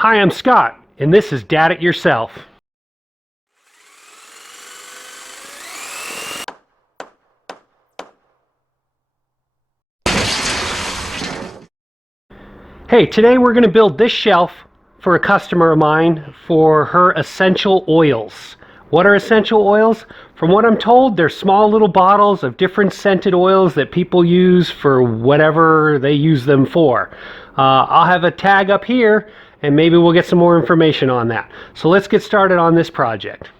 Hi, I'm Scott, and this is Dad It Yourself. Hey, today we're going to build this shelf for a customer of mine for her essential oils. What are essential oils? From what I'm told, they're small little bottles of different scented oils that people use for whatever they use them for. I'll have a tag up here and maybe we'll get some more information on that. So let's get started on this project.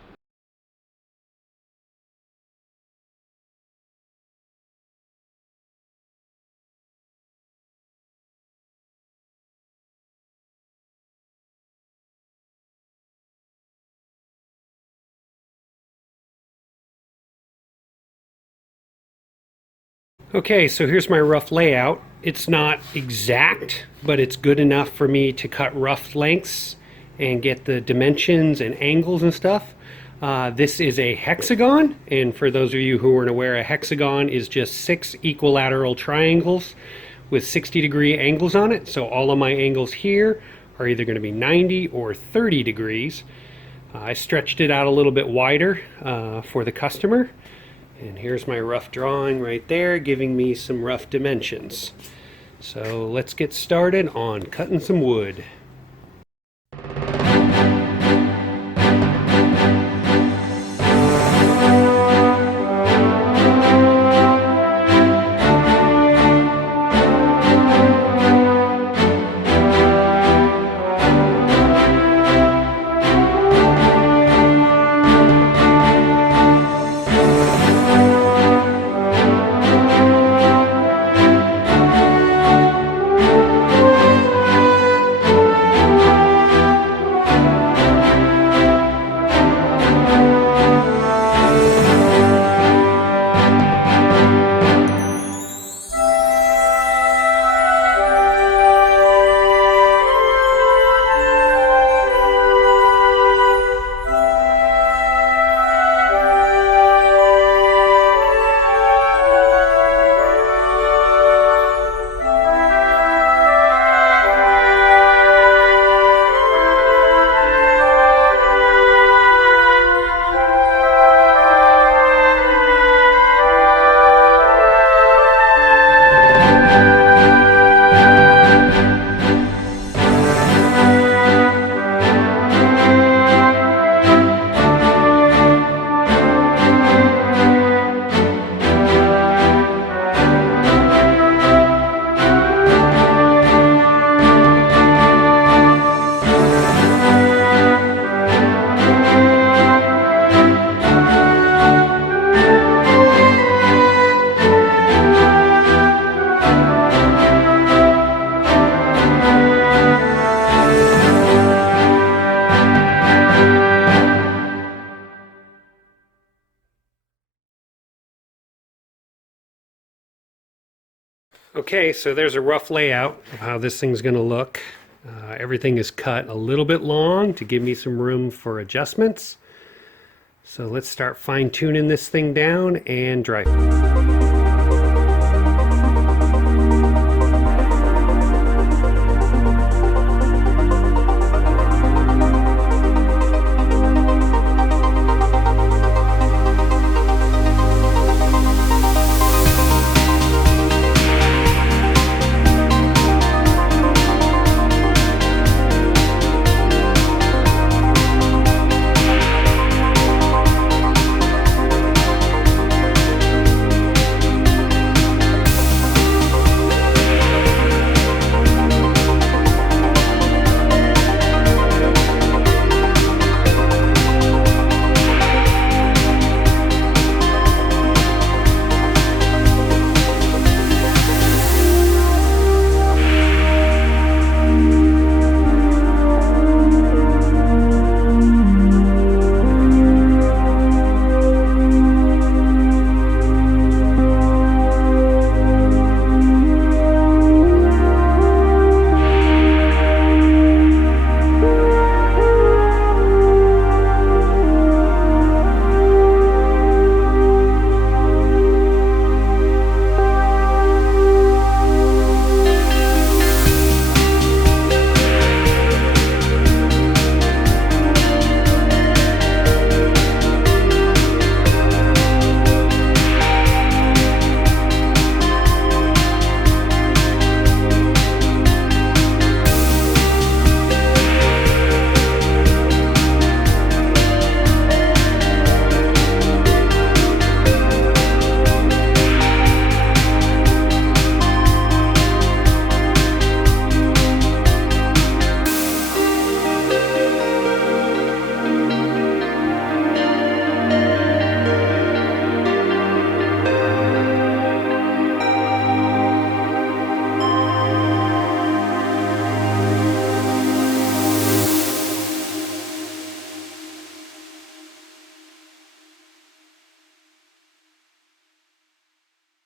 Okay, so here's my rough layout. It's not exact, but it's good enough for me to cut rough lengths and get the dimensions and angles and stuff. This is a hexagon, and for those of you who weren't aware, a hexagon is just 6 equilateral triangles with 60-degree angles on it. So all of my angles here are either going to be 90 or 30 degrees. I stretched it out a little bit wider for the customer. And here's my rough drawing right there, giving me some rough dimensions. So let's get started on cutting some wood. Okay, so there's a rough layout of how this thing's going to look. Everything is cut a little bit long to give me some room for adjustments. So let's start fine-tuning this thing down and dry.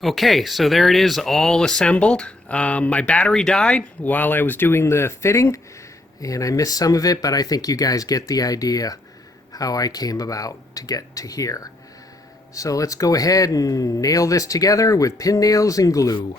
Okay, so there it is, all assembled. My battery died while I was doing the fitting, and I missed some of it, but I think you guys get the idea how I came about to get to here. So let's go ahead and nail this together with pin nails and glue.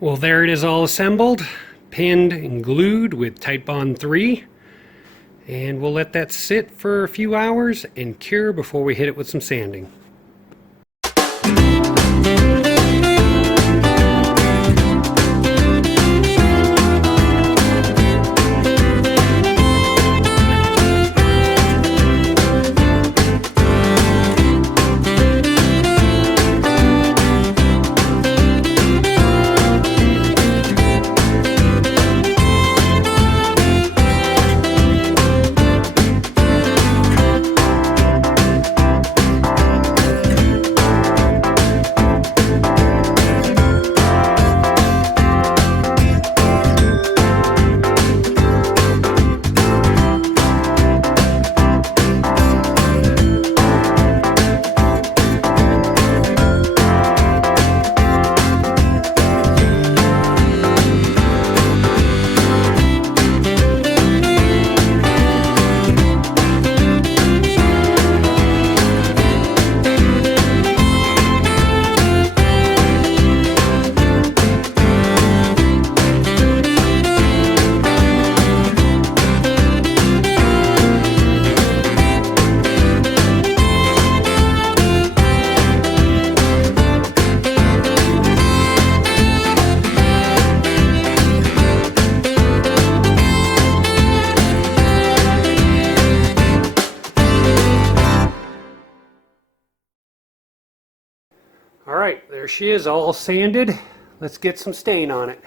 Well, there it is, all assembled, pinned and glued with Titebond 3. And we'll let that sit for a few hours and cure before we hit it with some sanding. All right, there she is, all sanded. Let's get some stain on it.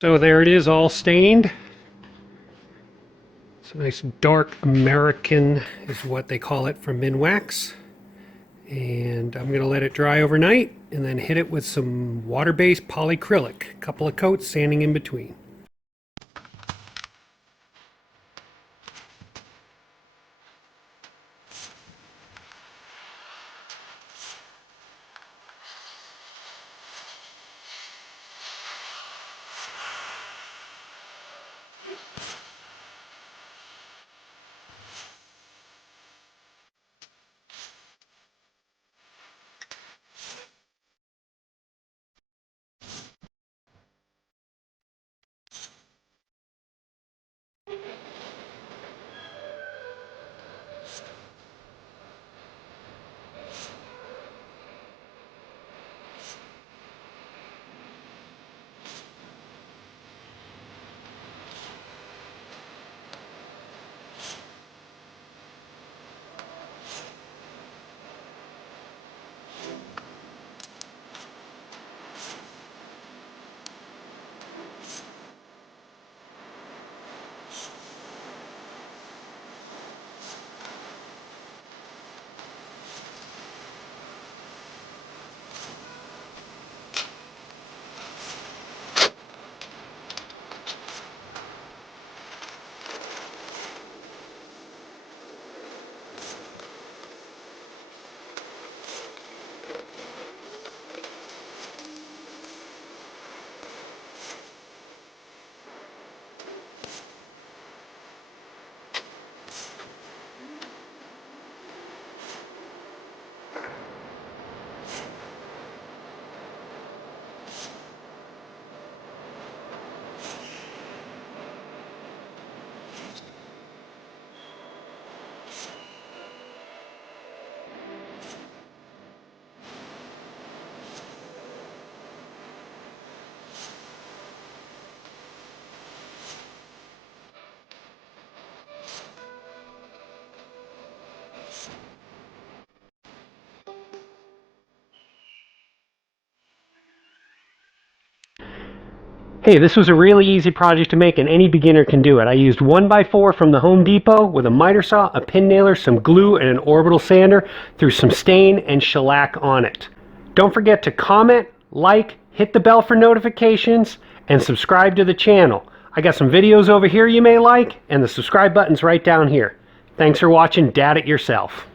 So there it is, all stained. It's a nice dark American is what they call it from Minwax. And I'm going to let it dry overnight and then hit it with some water-based polyacrylic. A couple of coats, sanding in between. Hey, this was a really easy project to make and any beginner can do it. I used 1x4 from the Home Depot with a miter saw, a pin nailer, some glue, and an orbital sander, threw some stain and shellac on it. Don't forget to comment, like, hit the bell for notifications, and subscribe to the channel. I got some videos over here you may like, and the subscribe button's right down here. Thanks for watching. Dad it yourself.